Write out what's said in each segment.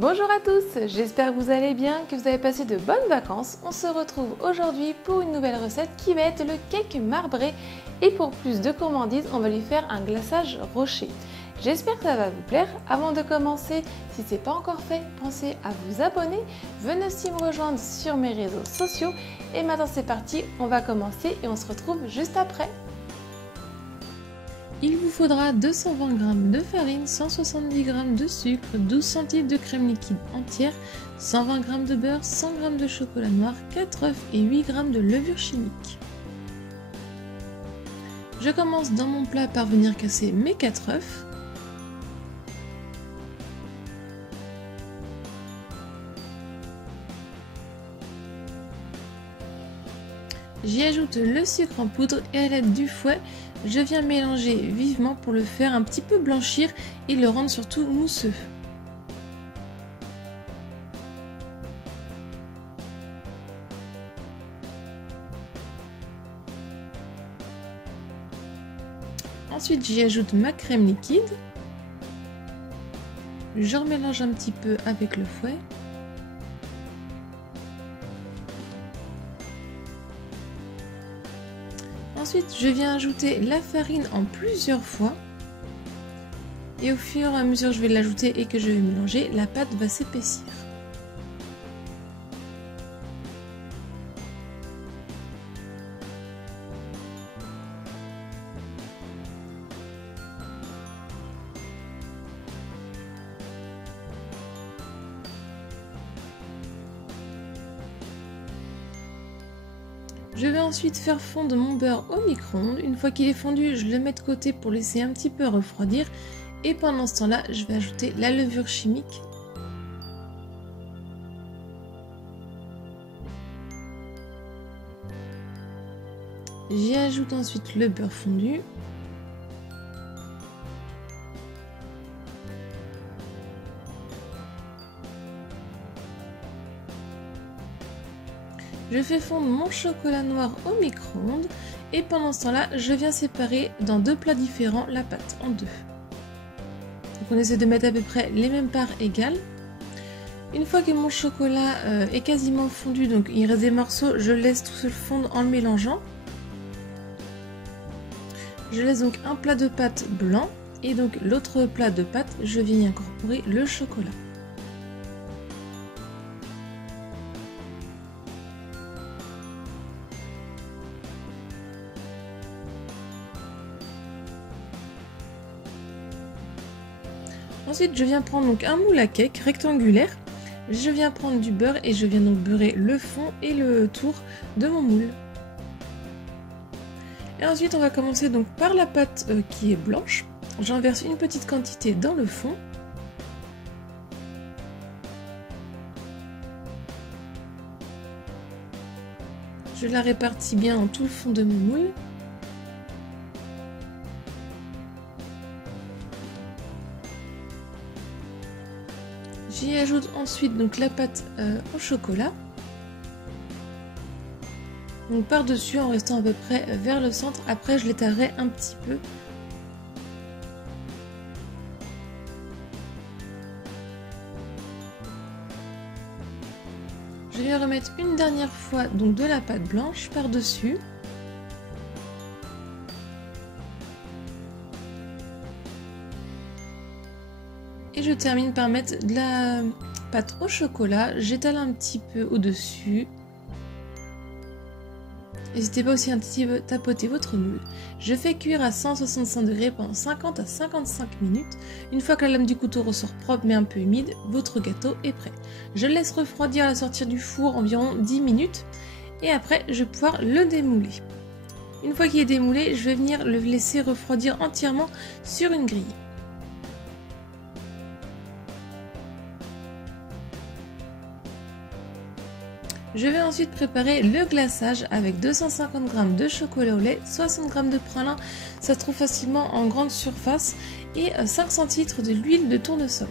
Bonjour à tous, j'espère que vous allez bien, que vous avez passé de bonnes vacances. On se retrouve aujourd'hui pour une nouvelle recette qui va être le cake marbré. Et pour plus de gourmandise, on va lui faire un glaçage rocher. J'espère que ça va vous plaire. Avant de commencer, si ce n'est pas encore fait, pensez à vous abonner. Venez aussi me rejoindre sur mes réseaux sociaux. Et maintenant c'est parti, on va commencer et on se retrouve juste après. Il vous faudra 220 g de farine, 170 g de sucre, 12 centilitres de crème liquide entière, 120 g de beurre, 100 g de chocolat noir, 4 œufs et 8 g de levure chimique. Je commence dans mon plat par venir casser mes 4 œufs. J'y ajoute le sucre en poudre et à l'aide du fouet, je viens mélanger vivement pour le faire un petit peu blanchir et le rendre surtout mousseux. Ensuite, j'y ajoute ma crème liquide. Je remélange un petit peu avec le fouet. Ensuite, je viens ajouter la farine en plusieurs fois. Et au fur et à mesure que je vais l'ajouter et que je vais mélanger, la pâte va s'épaissir. Je vais ensuite faire fondre mon beurre au micro-ondes. Une fois qu'il est fondu, je le mets de côté pour laisser un petit peu refroidir. Et pendant ce temps-là, je vais ajouter la levure chimique. J'y ajoute ensuite le beurre fondu. Je fais fondre mon chocolat noir au micro-ondes et pendant ce temps-là, je viens séparer dans deux plats différents la pâte en deux. Donc on essaie de mettre à peu près les mêmes parts égales. Une fois que mon chocolat est quasiment fondu, donc il reste des morceaux, je laisse tout seul fondre en le mélangeant. Je laisse donc un plat de pâte blanc et donc l'autre plat de pâte, je viens y incorporer le chocolat. Ensuite, je viens prendre donc un moule à cake rectangulaire. Je viens prendre du beurre et je viens donc beurrer le fond et le tour de mon moule. Et ensuite, on va commencer donc par la pâte qui est blanche. J'en verse une petite quantité dans le fond. Je la répartis bien dans tout le fond de mon moule. J'y ajoute ensuite donc la pâte au chocolat. Donc par-dessus en restant à peu près vers le centre. Après je l'étalerai un petit peu. Je vais remettre une dernière fois donc de la pâte blanche par-dessus. Et je termine par mettre de la pâte au chocolat, j'étale un petit peu au-dessus. N'hésitez pas aussi à un petit peu tapoter votre moule. Je fais cuire à 165 degrés pendant 50 à 55 minutes. Une fois que la lame du couteau ressort propre mais un peu humide, votre gâteau est prêt. Je le laisse refroidir à la sortie du four environ 10 minutes. Et après, je vais pouvoir le démouler. Une fois qu'il est démoulé, je vais venir le laisser refroidir entièrement sur une grille. Je vais ensuite préparer le glaçage avec 250 g de chocolat au lait, 60 g de pralin, ça se trouve facilement en grande surface, et 5 centilitres de l'huile de tournesol.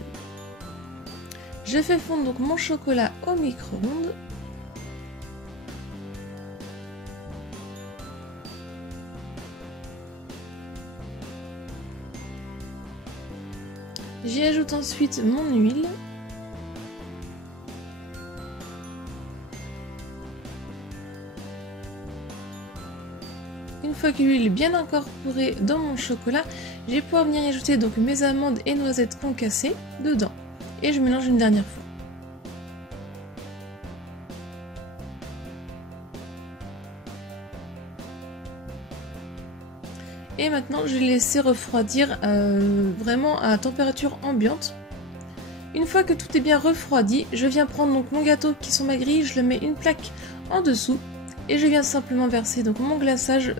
Je fais fondre donc mon chocolat au micro-ondes. J'y ajoute ensuite mon huile. Une fois que l'huile est bien incorporée dans mon chocolat, je vais pouvoir venir ajouter donc mes amandes et noisettes concassées dedans. Et je mélange une dernière fois. Et maintenant, je vais laisser refroidir vraiment à température ambiante. Une fois que tout est bien refroidi, je viens prendre donc mon gâteau qui sont ma grille, je le mets une plaque en dessous et je viens simplement verser donc mon glaçage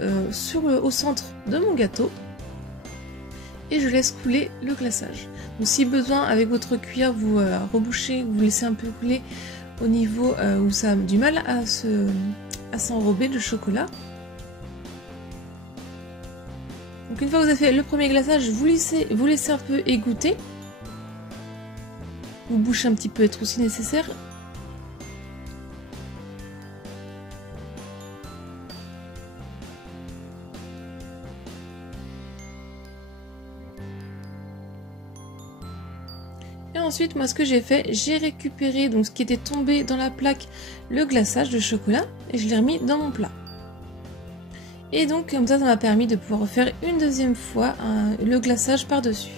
au centre de mon gâteau et je laisse couler le glaçage. Donc si besoin, avec votre cuillère, vous rebouchez, vous laissez un peu couler au niveau où ça a du mal à s'enrober le chocolat. Donc une fois que vous avez fait le premier glaçage, vous laissez un peu égoutter. Vous bouchez un petit peu les trous si nécessaire. Et ensuite, moi ce que j'ai fait, j'ai récupéré donc ce qui était tombé dans la plaque, le glaçage de chocolat, et je l'ai remis dans mon plat. Et donc comme ça m'a permis de pouvoir refaire une deuxième fois le glaçage par-dessus.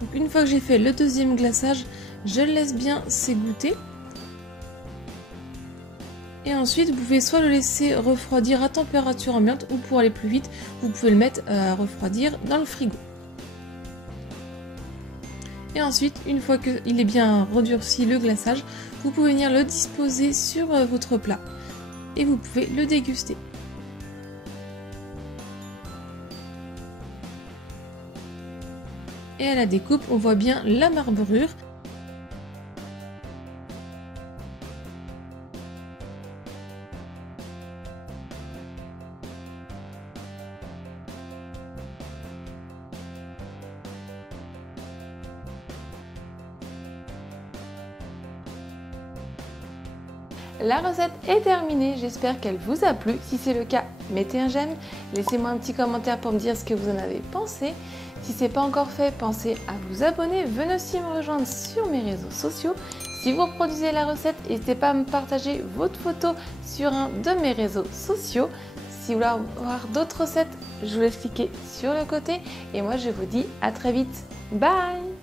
Donc une fois que j'ai fait le deuxième glaçage, je le laisse bien s'égoutter. Et ensuite, vous pouvez soit le laisser refroidir à température ambiante ou pour aller plus vite, vous pouvez le mettre à refroidir dans le frigo. Et ensuite, une fois qu'il est bien redurci le glaçage, vous pouvez venir le disposer sur votre plat et vous pouvez le déguster. Et à la découpe, on voit bien la marbrure. La recette est terminée, j'espère qu'elle vous a plu. Si c'est le cas, mettez un j'aime, laissez-moi un petit commentaire pour me dire ce que vous en avez pensé. Si ce n'est pas encore fait, pensez à vous abonner, venez aussi me rejoindre sur mes réseaux sociaux. Si vous reproduisez la recette, n'hésitez pas à me partager votre photo sur un de mes réseaux sociaux. Si vous voulez voir d'autres recettes, je vous laisse cliquer sur le côté. Et moi, je vous dis à très vite. Bye!